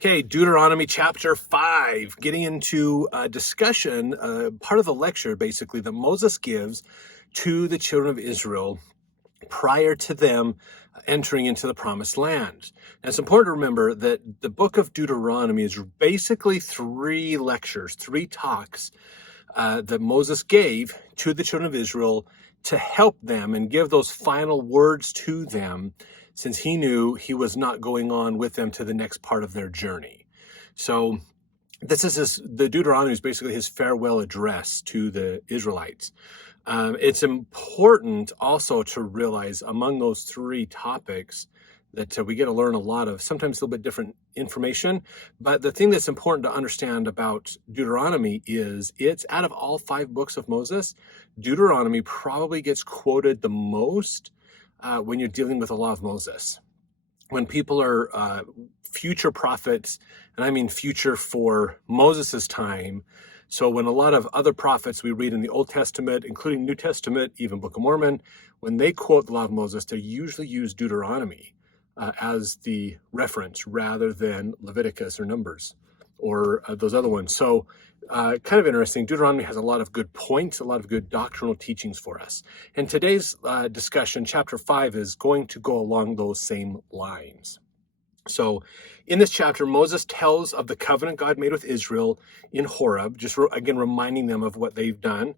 Okay, Deuteronomy chapter 5, getting into a discussion, part of the lecture basically that Moses gives to the children of Israel prior to them entering into the promised land. Now, it's important to remember that the book of Deuteronomy is basically three lectures, three talks that Moses gave to the children of Israel to help them and give those final words to them, since he knew he was not going on with them to the next part of their journey. So this is the Deuteronomy is basically his farewell address to the Israelites. It's important also to realize among those three topics that we get to learn a lot of, sometimes a little bit different information. But the thing that's important to understand about Deuteronomy is it's out of all five books of Moses, Deuteronomy probably gets quoted the most when you're dealing with the law of Moses. When people are future prophets, and I mean future for Moses's time. So when a lot of other prophets we read in the Old Testament, including New Testament, even Book of Mormon, when they quote the law of Moses, they usually use Deuteronomy as the reference rather than Leviticus or Numbers or those other ones. So kind of interesting. Deuteronomy has a lot of good points, a lot of good doctrinal teachings for us. And today's discussion, chapter 5, is going to go along those same lines. So in this chapter, Moses tells of the covenant God made with Israel in Horeb, just again reminding them of what they've done.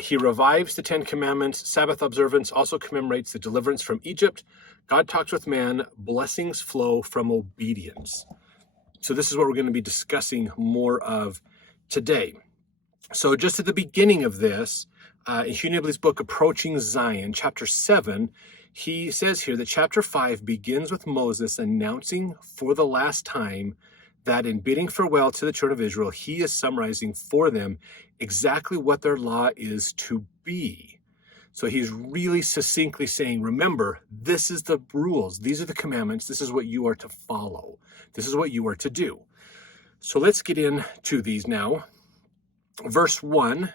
He revives the Ten Commandments. Sabbath observance also commemorates the deliverance from Egypt. God talks with man. Blessings flow from obedience. So this is what we're going to be discussing more of today. So just at the beginning of this, in Hugh Nibley's book, Approaching Zion, chapter 7, he says here that chapter 5 begins with Moses announcing for the last time that in bidding farewell to the children of Israel, he is summarizing for them exactly what their law is to be. So he's really succinctly saying, remember, this is the rules. These are the commandments. This is what you are to follow. This is what you are to do. So let's get into these now. Verse 1,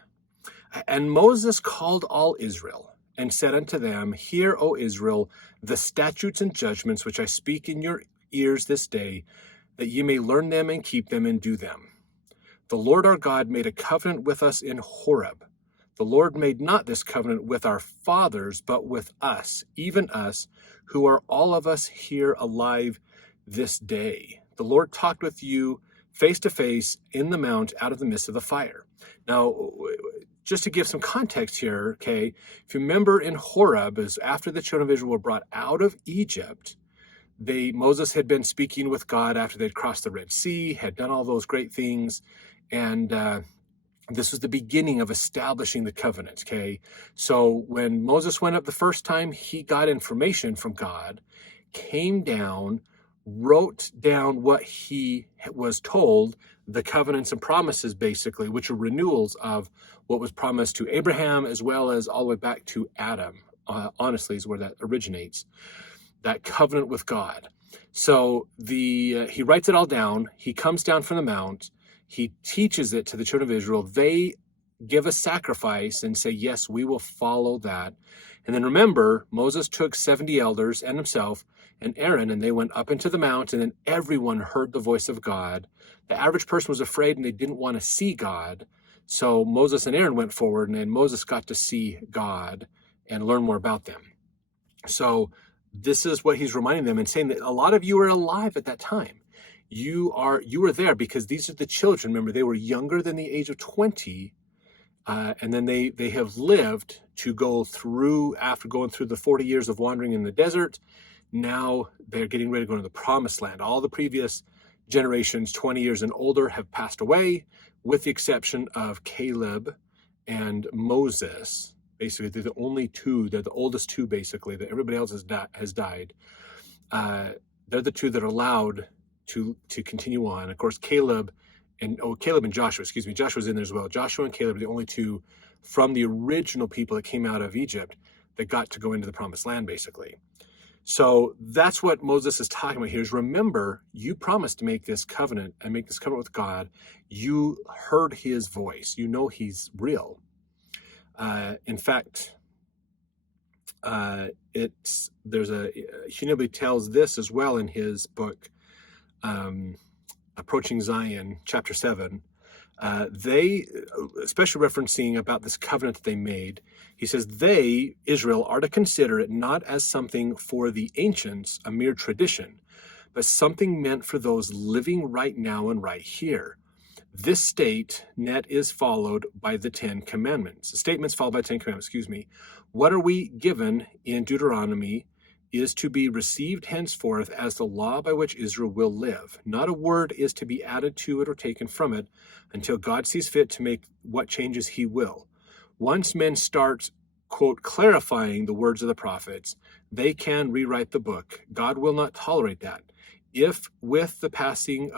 and Moses called all Israel and said unto them, Hear, O Israel, the statutes and judgments which I speak in your ears this day, that ye may learn them and keep them and do them. The Lord our God made a covenant with us in Horeb. The Lord made not this covenant with our fathers, but with us, even us, who are all of us here alive this day. The Lord talked with you face to face in the mount out of the midst of the fire. Now, just to give some context here, okay, if you remember in Horeb, is after the children of Israel were brought out of Egypt, Moses had been speaking with God after they'd crossed the Red Sea, had done all those great things, and this was the beginning of establishing the covenant, okay? So when Moses went up the first time, he got information from God, came down, wrote down what he was told, the covenants and promises basically, which are renewals of what was promised to Abraham as well as all the way back to Adam, honestly is where that originates, that covenant with God. So he writes it all down, he comes down from the mount, he teaches it to the children of Israel, they give a sacrifice and say, yes, we will follow that. And then remember, Moses took 70 elders and himself and Aaron, and they went up into the mount, and then everyone heard the voice of God. The average person was afraid, and they didn't want to see God. So Moses and Aaron went forward, and then Moses got to see God and learn more about them. So this is what he's reminding them and saying that a lot of you are alive at that time. You were there because these are the children. Remember, they were younger than the age of 20, and then they have lived to go through, after going through the 40 years of wandering in the desert. Now they're getting ready to go to the promised land. All the previous generations, 20 years and older, have passed away, with the exception of Caleb and Moses. Basically, they're the only two, they're the oldest two, basically, that everybody else has died. They're the two that are allowed to continue on. Of course, Caleb and Joshua, Joshua's in there as well. Joshua and Caleb are the only two from the original people that came out of Egypt that got to go into the promised land, basically. So that's what Moses is talking about here is, remember, you promised to make this covenant and make this covenant with God. You heard his voice. You know he's real. In fact, Hugh Nibley tells this as well in his book, Approaching Zion, chapter 7, they, especially referencing about this covenant that they made, he says, they, Israel, are to consider it not as something for the ancients, a mere tradition, but something meant for those living right now and right here. This statement is followed by the Ten Commandments. The statement's followed by 10 Commandments, excuse me. What are we given in Deuteronomy is to be received henceforth as the law by which Israel will live. Not a word is to be added to it or taken from it until God sees fit to make what changes he will. Once men start, quote, clarifying the words of the prophets, they can rewrite the book. God will not tolerate that. If with the passing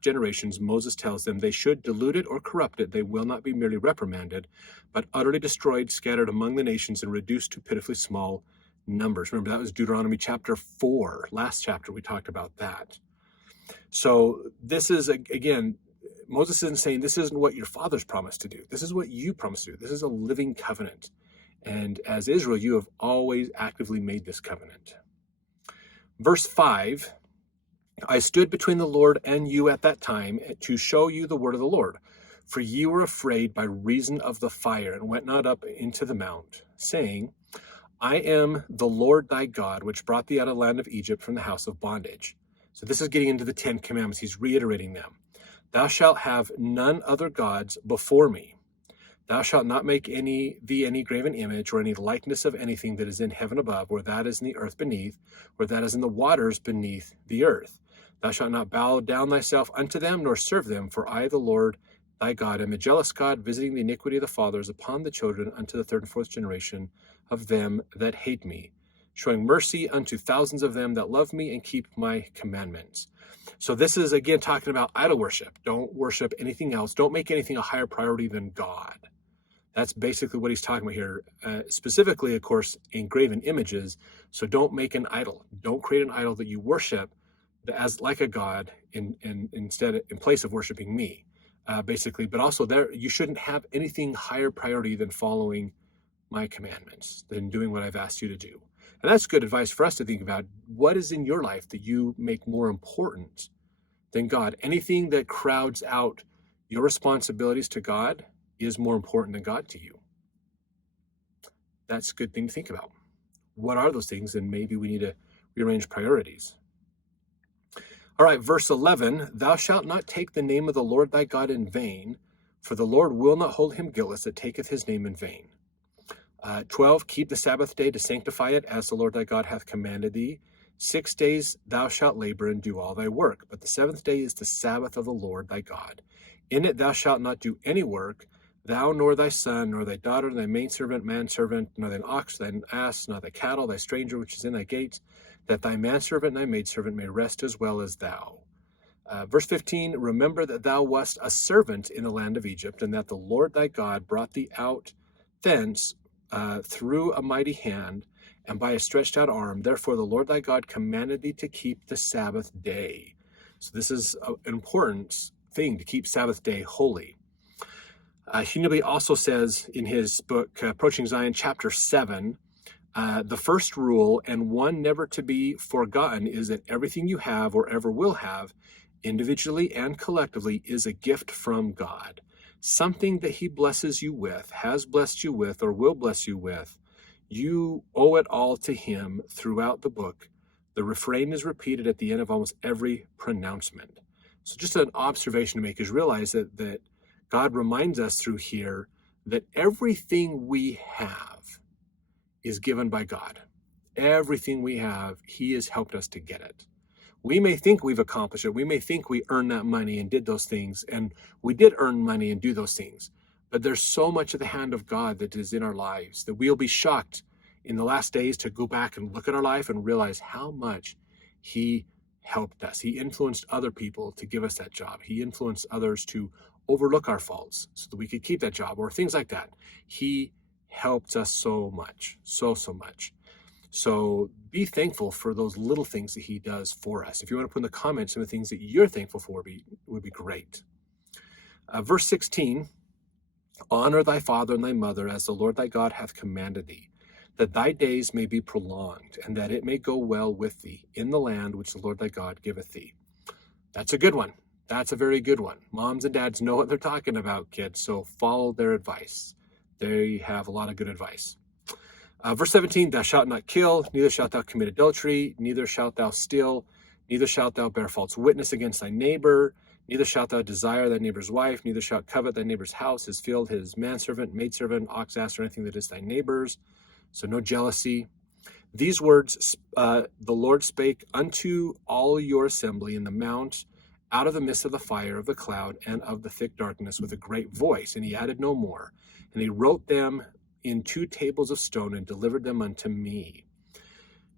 generations, Moses tells them they should dilute it or corrupt it, they will not be merely reprimanded, but utterly destroyed, scattered among the nations, and reduced to pitifully small numbers. Remember, that was Deuteronomy chapter 4. Last chapter, we talked about that. So this is, again, Moses isn't saying this isn't what your fathers promised to do. This is what you promised to do. This is a living covenant. And as Israel, you have always actively made this covenant. Verse 5, I stood between the Lord and you at that time to show you the word of the Lord. For ye were afraid by reason of the fire, and went not up into the mount, saying, I am the Lord thy God, which brought thee out of the land of Egypt from the house of bondage. So this is getting into the 10 Commandments. He's reiterating them. Thou shalt have none other gods before me. Thou shalt not make thee any graven image, or any likeness of anything that is in heaven above, or that is in the earth beneath, or that is in the waters beneath the earth. Thou shalt not bow down thyself unto them, nor serve them, for I, the Lord thy God, am a jealous God, visiting the iniquity of the fathers upon the children unto the third and fourth generation of them that hate me, showing mercy unto thousands of them that love me and keep my commandments. So this is, again, talking about idol worship. Don't worship anything else. Don't make anything a higher priority than God. That's basically what he's talking about here. Specifically, of course, engraven images. So don't make an idol. Don't create an idol that you worship as like a God instead in place of worshiping me, basically. But also, there you shouldn't have anything higher priority than following my commandments, than doing what I've asked you to do. And that's good advice for us to think about. What is in your life that you make more important than God? Anything that crowds out your responsibilities to God is more important than God to you. That's a good thing to think about. What are those things? And maybe we need to rearrange priorities. All right, verse 11, thou shalt not take the name of the Lord thy God in vain, for the Lord will not hold him guiltless that taketh his name in vain. 12, keep the Sabbath day to sanctify it, as the Lord thy God hath commanded thee. 6 days thou shalt labor and do all thy work, but the seventh day is the Sabbath of the Lord thy God. In it thou shalt not do any work, thou nor thy son, nor thy daughter, thy maidservant, manservant, nor thine ox, thine ass, nor thy cattle, thy stranger which is in thy gates, that thy manservant and thy maidservant may rest as well as thou. Verse 15, remember that thou wast a servant in the land of Egypt, and that the Lord thy God brought thee out thence through a mighty hand and by a stretched out arm. Therefore the Lord thy God commanded thee to keep the Sabbath day. So this is an important thing, to keep Sabbath day holy. Hugh Nibley also says in his book, Approaching Zion, chapter 7, the first rule, and one never to be forgotten, is that everything you have or ever will have, individually and collectively, is a gift from God. Something that he blesses you with, has blessed you with, or will bless you with. You owe it all to him throughout the book. The refrain is repeated at the end of almost every pronouncement. So just an observation to make is realize that God reminds us through here that everything we have is given by God. Everything we have, he has helped us to get it. We may think we've accomplished it. We may think we earned that money and did those things, and we did earn money and do those things. But there's so much of the hand of God that is in our lives that we'll be shocked in the last days to go back and look at our life and realize how much he helped us. He influenced other people to give us that job. He influenced others to overlook our faults so that we could keep that job, or things like that. He helped us so much, so much. So be thankful for those little things that he does for us. If you want to put in the comments some of the things that you're thankful for, would be great. Verse 16, honor thy father and thy mother as the Lord thy God hath commanded thee, that thy days may be prolonged, and that it may go well with thee in the land which the Lord thy God giveth thee. That's a good one. That's a very good one. Moms and dads know what they're talking about, kids, so follow their advice. They have a lot of good advice. Verse 17, thou shalt not kill, neither shalt thou commit adultery, neither shalt thou steal, neither shalt thou bear false witness against thy neighbor, neither shalt thou desire thy neighbor's wife, neither shalt covet thy neighbor's house, his field, his manservant, maidservant, ox, ass, or anything that is thy neighbor's. So no jealousy. These words the Lord spake unto all your assembly in the mount, out of the midst of the fire, of the cloud, and of the thick darkness, with a great voice. And he added no more. And he wrote them in 2 tables of stone, and delivered them unto me.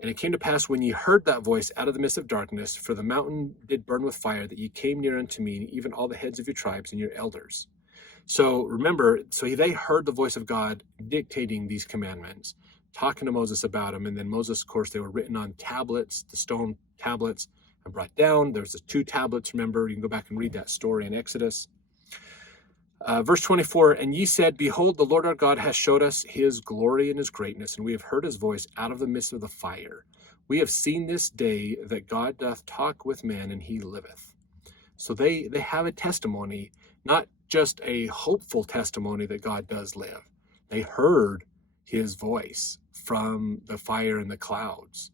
And it came to pass, when ye heard that voice out of the midst of darkness, for the mountain did burn with fire, that ye came near unto me, even all the heads of your tribes and your elders. So remember, they heard the voice of God dictating these commandments, talking to Moses about them. And then Moses, of course, they were written on tablets, the stone tablets, and brought down. There's the 2 tablets, remember. You can go back and read that story in Exodus. Verse 24, and ye said, behold, the Lord our God hath showed us his glory and his greatness, and we have heard his voice out of the midst of the fire. We have seen this day that God doth talk with man, and he liveth. So they have a testimony, not just a hopeful testimony that God does live. They heard his voice from the fire and the clouds.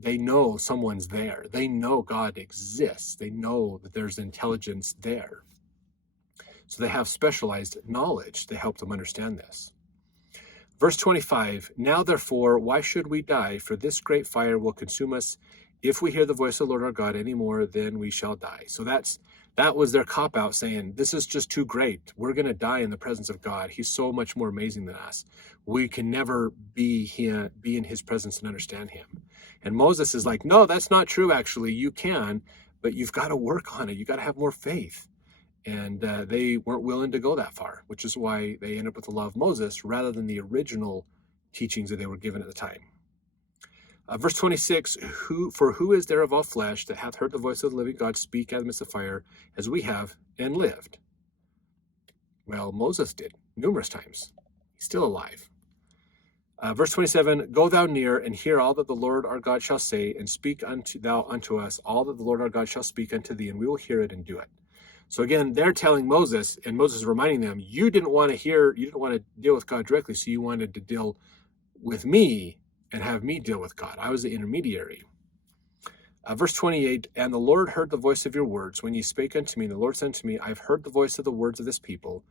They know someone's there. They know God exists. They know that there's intelligence there. So they have specialized knowledge to help them understand this. Verse 25, now therefore, why should we die? For this great fire will consume us. If we hear the voice of the Lord our God any more, then we shall die. So that was their cop-out, saying, this is just too great. We're going to die in the presence of God. He's so much more amazing than us. We can never be in his presence and understand him. And Moses is like, no, that's not true, actually. You can, but you've got to work on it. You've got to have more faith. And they weren't willing to go that far, which is why they ended up with the law of Moses rather than the original teachings that they were given at the time. Verse 26, who is there of all flesh that hath heard the voice of the living God speak out of the midst of fire, as we have, and lived? Well, Moses did, numerous times. He's still alive. Verse 27, go thou near, and hear all that the Lord our God shall say, and speak thou unto us all that the Lord our God shall speak unto thee, and we will hear it and do it. So again, they're telling Moses, and Moses is reminding them, you didn't want to deal with God directly, so you wanted to deal with me and have me deal with God. I was the intermediary. Verse 28, and the Lord heard the voice of your words when ye spake unto me. And the Lord said unto me, I have heard the voice of the words of this people,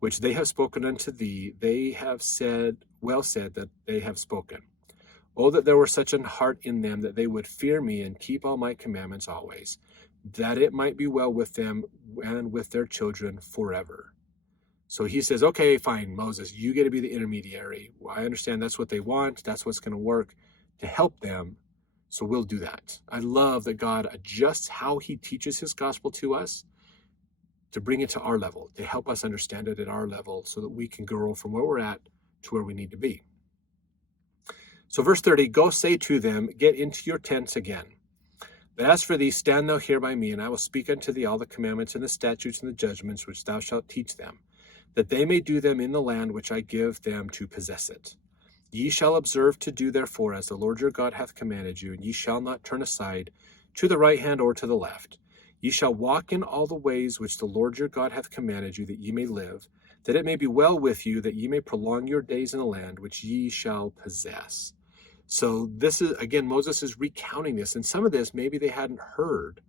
which they have spoken unto thee. They have said that they have spoken. Oh, that there were such an heart in them, that they would fear me and keep all my commandments always, that it might be well with them and with their children forever. So he says, okay, fine, Moses, you get to be the intermediary. Well, I understand that's what they want. That's what's going to work to help them. So we'll do that. I love that God adjusts how he teaches his gospel to us to bring it to our level, to help us understand it at our level so that we can grow from where we're at to where we need to be. So verse 30, go say to them, get into your tents again. But as for thee, stand thou here by me, and I will speak unto thee all the commandments and the statutes and the judgments which thou shalt teach them, that they may do them in the land which I give them to possess it. Ye shall observe to do therefore as the Lord your God hath commanded you, and ye shall not turn aside to the right hand or to the left. Ye shall walk in all the ways which the Lord your God hath commanded you, that ye may live, that it may be well with you, that ye may prolong your days in the land which ye shall possess. So this is, again, Moses is recounting this, and some of this maybe they hadn't heard,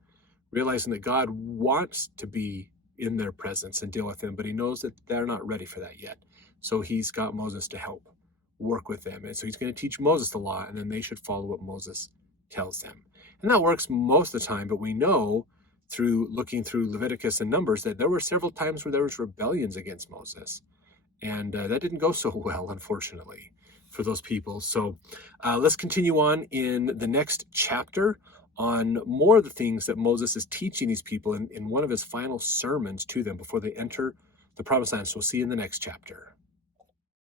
realizing that God wants to be in their presence and deal with them, but he knows that they're not ready for that yet. So he's got Moses to help work with them. And so he's going to teach Moses the law, and then they should follow what Moses tells them. And that works most of the time, but we know through looking through Leviticus and Numbers that there were several times where there was rebellions against Moses. And that didn't go so well, unfortunately, for those people. So let's continue on in the next chapter on more of the things that Moses is teaching these people in one of his final sermons to them before they enter the promised land. So we'll see you in the next chapter.